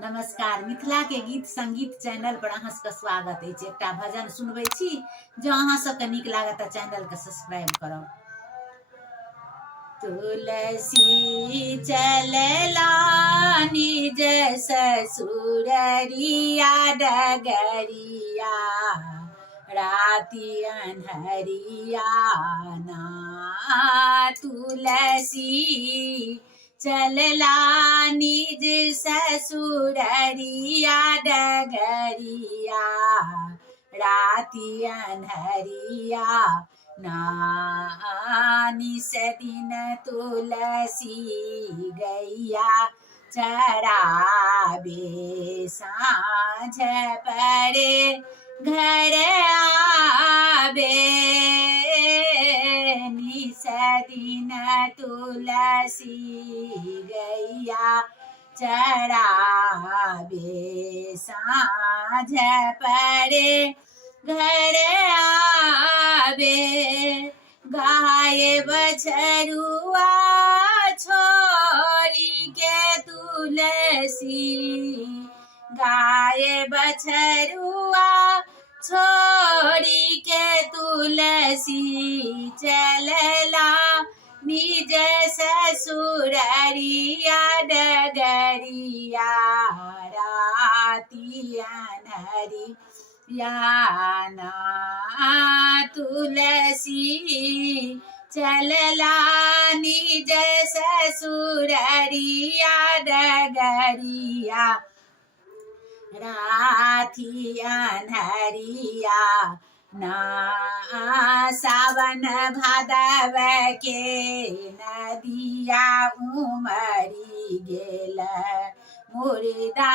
नमस्कार। मिथिला के गीत संगीत चैनल पर अहाँ सबके स्वागत है। एकटा भजन सुनबै छी जो अहाँ सबके नीक लागत चैनल के सब्सक्राइब करब। तुलसी चलला निज ससुररिया डगरिया राति अन्हरिया ना तुलसी चलला निज ससुररिया डगरिया राति अन्हरिया निस दिन तुलसी गैया चराबे साँझ परे घर आबे निस दिन तुलसी गैया चराबे साँझ परे घर आबे गाय बछरुआ छोरी के तुलसी गाय बछरुआ छोरी के तुलसी चलला निज ससुररिया डगरिया राति अन्हरिया ना तुलसी चलला निज ससुररिया डगरिया राति अन्हरिया ना सावन भादव के नदिया उमरी गेल मुर्दा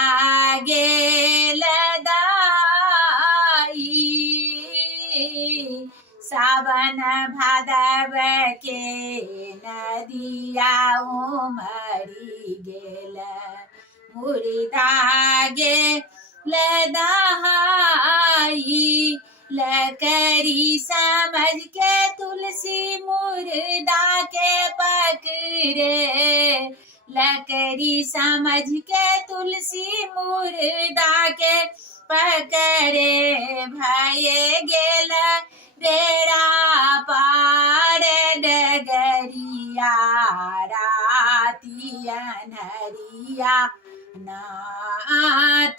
गेल दाई सावन भादव के नदिया उमरी गेल मुर्दा गेल दाई लकड़ी समझ के तुलसी मुर्दा के पकड़े लकड़ी समझ के तुलसी मुर्दा के पकड़े भये गेल बेड़ा पार डगरिया राति अन्हरिया ना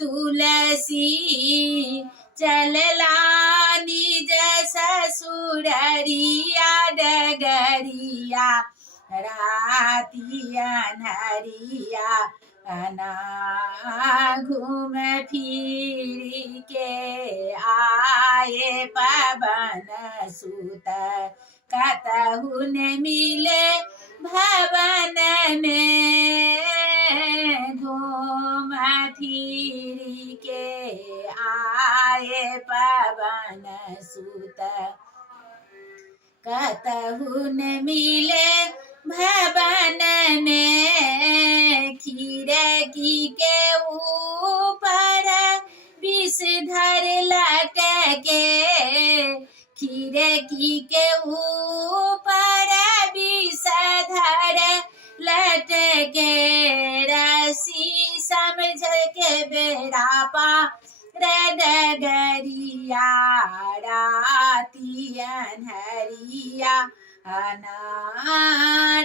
तुलसी चलला निज ससुररिया डगरिया राति अन्हरिया ना घूम फिर के आए पवन सुत कतहु न मिले भवन में घूम फिर के आए पवन सुत कतहु न मिले भवन में खिड़की के ऊपर विषधर लटके खिड़की के ऊपर विषधर लटके रसी समझ के बेड़ा पार डगरिया राति अन्हरिया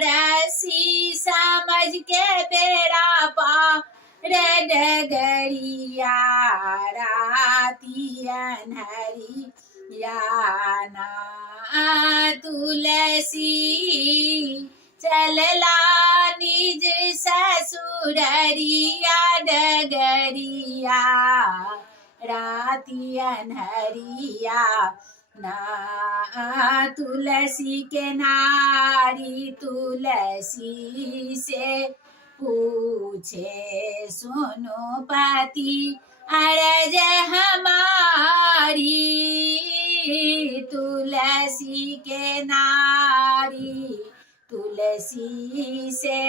रसी समझ के बेड़ा पार डगरिया राति अन्हरिया ना तुलसी चलला निज ससुररिया डगरिया राति अन्हरिया ना तुलसी के नारी तुलसी से पूछे सुनो पति अरज हमारी तुलसी के नारी तुलसी से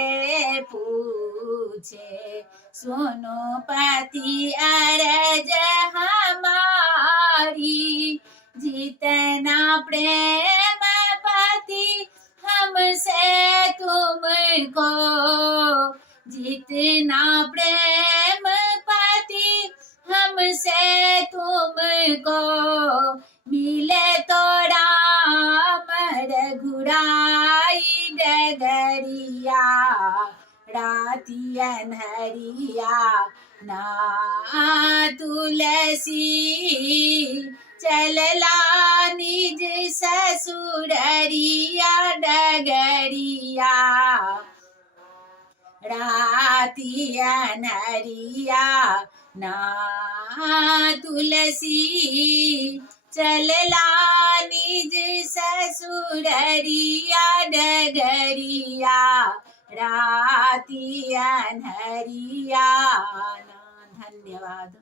पूछे सुनो पति अरज हमारी जितना प्रेम पति हमसे तुमको जितना प्रेम तुमको मिले तो राम रघुराई डगरिया राती अनहरिया ना तुलसी चलला निज ससुररिया डगरिया राती अनहरिया ना तुलसी चलला निज ससुररिया डगरिया राती अनहरिया। धन्यवाद।